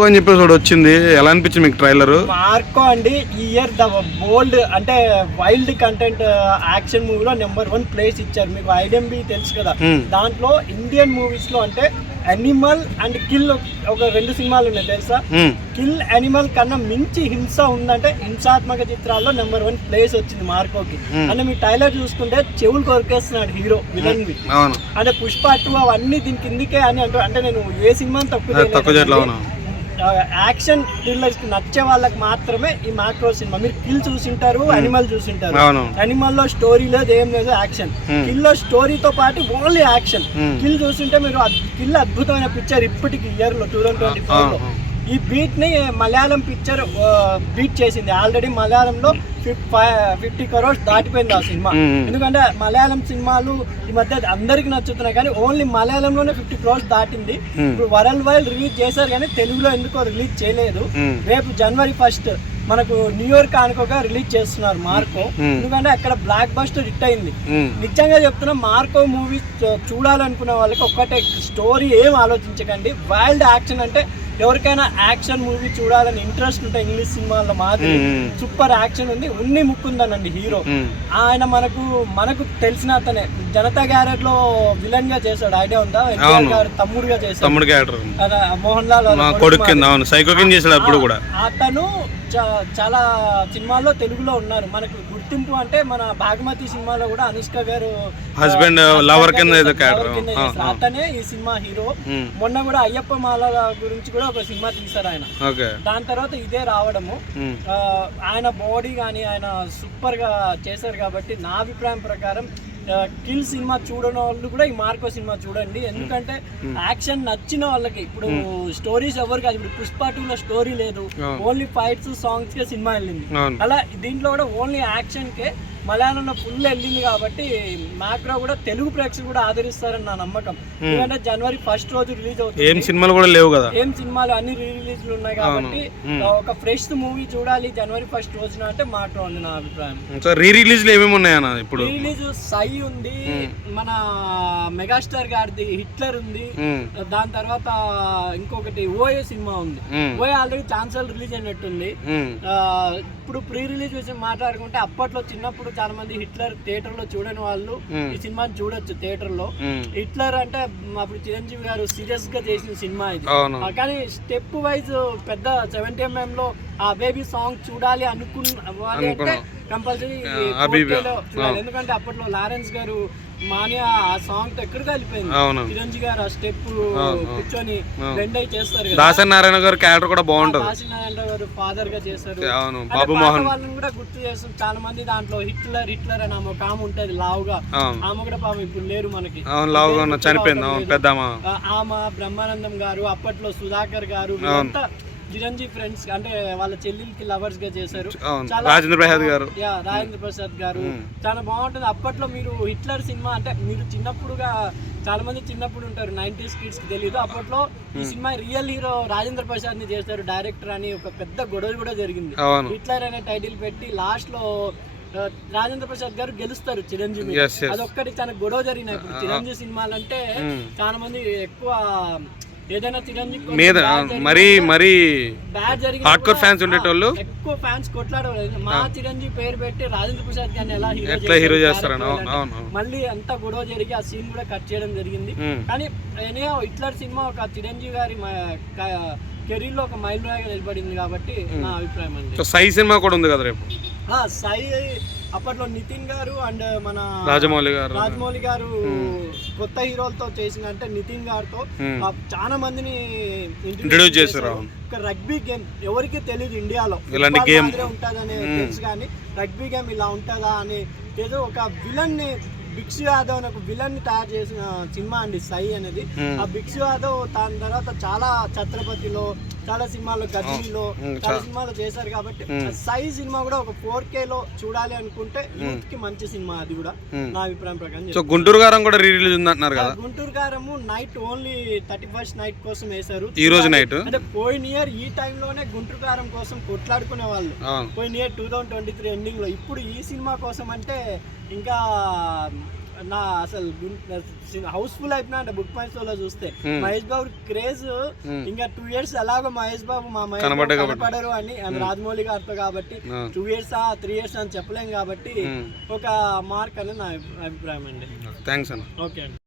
అని చెప్పేసి ఒకటి వచ్చింది, ఎలా అనిపించింది మీకు ట్రైలర్? మార్కో అండి ఈ ఇయర్ ద బోల్డ్ అంటే వైల్డ్ కంటెంట్ యాక్షన్ మూవీలో నెంబర్ 1 ప్లేస్ ఇచ్చారు. మీకు ఐడెంబి తెలుసు కదా, దాంట్లో ఇండియన్ మూవీస్ లో అంటే అనిమల్ అండ్ కిల్ ఒక 2 సినిమాలు ఉన్నాయి తెలుసా. కిల్ అనిమల్ కన్నా మించి హింస ఉందంటే హింసాత్మక చిత్రాల్లో నెంబర్ 1 ప్లేస్ వచ్చింది మార్కోకి. అంటే మీ ట్రైలర్ చూసుకుంటే చెవులు కొరికేస్తున్నాడు హీరో విలన్ వి. అంటే పుష్ప 2 అవన్నీ దీని కిందికే అని అంటారు. అంటే నేను ఏ సినిమాని తక్కువ యాక్షన్ థ్రిల్లర్స్ కి నచ్చే వాళ్ళకి మాత్రమే ఈ మ్యాక్రో సినిమా. మీరు కిల్ చూసింటారు, అనిమల్ చూసింటారు. అనిమల్ లో స్టోరీ లేదు, ఏం లేదు, యాక్షన్. కిల్ లో స్టోరీతో పాటు ఓన్లీ యాక్షన్. కిల్ చూసింటే మీరు కిల్ అద్భుతమైన పిక్చర్ ఇప్పటికి ఇయర్ లో 2024 లో. ఈ బీట్ ని మలయాళం పిక్చర్ బీట్ చేసింది. ఆల్రెడీ మలయాళంలో 50 crores దాటిపోయింది ఆ సినిమా. ఎందుకంటే మలయాళం సినిమాలు ఈ మధ్య అందరికి నచ్చుతున్నాయి, కానీ ఓన్లీ మలయాళంలోనే 50 crores దాటింది. ఇప్పుడు వరల్డ్ వైడ్ రిలీజ్ చేశారు, కానీ తెలుగులో ఎందుకో రిలీజ్ చేయలేదు. రేపు January 1 మనకు న్యూయార్క్ అనుకోగా రిలీజ్ చేస్తున్నారు మార్కో. ఎందుకంటే అక్కడ బ్లాక్ బస్టర్ హిట్ అయింది. నిజంగా చెప్తున్నా, మార్కో మూవీ చూడాలనుకునే వాళ్ళకి ఒక్కటే స్టోరీ ఏం ఆలోచించకండి. వైల్డ్ యాక్షన్ అంటే ఎవరికైనా యాక్షన్ మూవీ చూడాలని ఇంట్రెస్ట్ ఉంటే ఇంగ్లీష్ సినిమాల్లో మాత్రం సూపర్ యాక్షన్ ఉంది. ఉన్ని ముక్కుందనండి హీరో. ఆయన మనకు తెలిసిన అతనే జనతా గ్యారెట్ లో విలన్ గా చేశాడు, ఐడియా ఉందా? ఎన్టీఆర్ గారు తమ్ముడుగా చేశాడు, మోహన్ లాల్ అతను చాలా సినిమాల్లో తెలుగులో ఉన్నారు. మనకు గుర్తింపు అంటే మన భాగమతి సినిమాలో కూడా అనుష్క గారు హస్బెండ్ లవర్ కింద అతనే ఈ సినిమా హీరో. మొన్న కూడా అయ్యప్ప మాల గురించి కూడా ఒక సినిమా తీశారు ఆయన. దాని తర్వాత ఇదే రావడము, ఆయన బాడీ కానీ ఆయన సూపర్ గా చేశారు. కాబట్టి నా అభిప్రాయం ప్రకారం కిల్ సినిమా చూడని వాళ్ళు కూడా ఈ మార్కో సినిమా చూడండి. ఎందుకంటే యాక్షన్ నచ్చిన వాళ్ళకి, ఇప్పుడు స్టోరీస్ ఎవరు కాదు. ఇప్పుడు పుష్ప 2 లో స్టోరీ లేదు, ఓన్లీ ఫైట్స్ సాంగ్స్ కే సినిమా వెళ్ళింది. అలా దీంట్లో కూడా ఓన్లీ యాక్షన్ కే మలయాళంలో ఫుల్ వెళ్ళింది. కాబట్టి మ్యాక్రో కూడా తెలుగు ప్రేక్షకులు కూడా ఆదరిస్తారని నా నమ్మకం. ఎందుకంటే January 1 రోజు రిలీజ్ అవుతుంది. ఏం సినిమాలు కూడా లేవు కదా, ఏం సినిమాలు అన్ని రిలీజ్లు ఉన్నాయి. కాబట్టి ఒక ఫ్రెష్ మూవీ చూడాలి January 1 రోజున అంటే మ్యాక్రో ఉంది నా అభిప్రాయం. రీ రిలీజ్ లో ఏమేమి ఉన్నాయన్న? ఇప్పుడు రిలీజ్ సై ఉంది, మన మెగాస్టార్ గారిది హిట్లర్ ఉంది, దాని తర్వాత ఇంకొకటి ఓఏ సినిమా ఉంది. ఓఏ ఆల్రెడీ ఛాన్సల్ రిలీజ్ అయినట్టుంది. ఇప్పుడు ప్రీ రిలీజ్ విషయం మాట్లాడుకుంటే, అప్పట్లో చిన్నప్పుడు చాలా మంది హిట్లర్ థియేటర్ లో చూడని వాళ్ళు ఈ సినిమాని చూడొచ్చు థియేటర్ లో. హిట్లర్ అంటే అప్పుడు చిరంజీవి గారు సీరియస్ గా చేసిన సినిమా ఇది. కానీ స్టెప్ వైజ్ పెద్ద 70mm లో ఆ బేబీ సాంగ్ చూడాలి అనుకున్న కంపల్సరీ చూడాలి. ఎందుకంటే అప్పట్లో లారెన్స్ గారు మానియా ఆ సాంగ్ తో ఎక్కడికి వెళ్ళిపోయింది. చిరంజీవి గారు ఆ స్టెప్ కూర్చొని బెండ్ అయి చేస్తారు. దాసనారాయణ గారు క్యారెక్టర్ కూడా బాగుంటుంది. దాసనారాయణ గారు ఫాదర్ గా చేశారు. బాబు మోహన్ వాళ్ళని కూడా గుర్తు చేస్తారు చాలా మంది. దాంట్లో హిట్లర్ అని ఆమె ఆమె ఉంటది లావుగా, ఆమె కూడా పాపం ఇప్పుడు లేరు మనకి, చనిపోయింది పెద్దమ్మ. ఆమె బ్రహ్మానందం గారు, అప్పట్లో సుధాకర్ గారు, వీళ్ళంతా చిరంజీవి ఫ్రెండ్స్ అంటే వాళ్ళ చెల్లెలకి లవర్స్ గా చేశారు. రాజేంద్ర ప్రసాద్ గారు చాలా బాగుంటుంది. అప్పట్లో మీరు హిట్లర్ సినిమా అంటే మీరు చిన్నప్పుడుగా చాలా మంది చిన్నప్పుడు ఉంటారు, 90s కిడ్స్ కి తెలియదు. అప్పట్లో ఈ cinema real hero Rajendra Prasad ని చేశారు డైరెక్టర్ అని ఒక పెద్ద గొడవ కూడా జరిగింది. హిట్లర్ అనే టైటిల్ పెట్టి లాస్ట్ లో రాజేంద్ర ప్రసాద్ గారు గెలుస్తారు చిరంజీవి. అదొక్కటి చాలా గొడవ జరిగినాయి. ఇప్పుడు చిరంజీవి సినిమాలు అంటే చాలా మంది ఎక్కువ ఏదైనా చిరంజీవి హార్డ్కోర్ ఫ్యాన్స్ ఉండేటోళ్ళు ఎక్కువ ఫ్యాన్స్ కొట్లాడలేదు. మా చిరంజీవి పేరు పెట్టి రాజేంద్ర ప్రసాద్ గారిని ఎలా హీరో చేస్తారని మళ్ళీ అంతా గొడవ జరిగి ఆ సీన్ కూడా కట్ చేయడం జరిగింది. కానీ హిట్లర్ సినిమా ఒక చిరంజీవి గారి కెరీర్ లో ఒక మైల్ రాయిగా నిలబడింది. కాబట్టి నా అభిప్రాయం అండి. సై సినిమా కూడా ఉంది కదా రేపు. సై అప్పట్లో నితిన్ గారు అండ్ మన రాజమౌళి గారు కొత్త హీరోలతో చేసిన, అంటే నితిన్ గారితో చాలా మందిని ఇంట్రడ్యూస్ చేశారు. ఒక రగ్బీ గేమ్ ఎవరికి తెలియదు ఇండియాలో ఉంటుందని తెలుసు, కానీ రగ్బీ గేమ్ ఇలా ఉంటుందా అని ఏదో ఒక విలన్ ని బిక్షు యాదవ్ అని ఒక విలన్ ని తయారు చేసిన సినిమా అండి సై అనేది. ఆ బిక్షు యాదవ్ దాని తర్వాత చాలా ఛత్రపతిలో, చాలా సినిమాల్లో, గజ్నీలో చాలా సినిమాలు చేశారు. కాబట్టి సై సినిమా కూడా ఒక 4K లో చూడాలి అనుకుంటే యూత్ కి మంచి సినిమా అది కూడా నా అభిప్రాయం ప్రకారం. గుంటూరు గారం కూడా రీ-రిలీజ్ ఉంది అంటున్నారు కదా. Guntur Kaaram night only 31st night కోసం వేశారు. ఈ రోజు నైట్ అంటే పోయిన ఇయర్ ఈ టైంలోనే గుంటూరు గారం కోసం కొట్లాడుకునే వాళ్ళు పోయిన ఇయర్ 2023 ఎండింగ్ లో. ఇప్పుడు ఈ సినిమా కోసం అంటే ఇంకా నా అసలు హౌస్ఫుల్ అయిపోయినా అంటే బుక్ మై షోలో చూస్తే మహేష్ బాబు క్రేజ్ ఇంకా 2 years ఎలాగో మహేష్ బాబు మా మహేష్ బాబు కనపడరు అని రాజమౌళి గారితో కాబట్టి 2 years 3 years అని చెప్పలేం కాబట్టి ఒక మార్క్ అనేది నా అభిప్రాయం అండి. థ్యాంక్స్ అన్న. ఓకే అండి.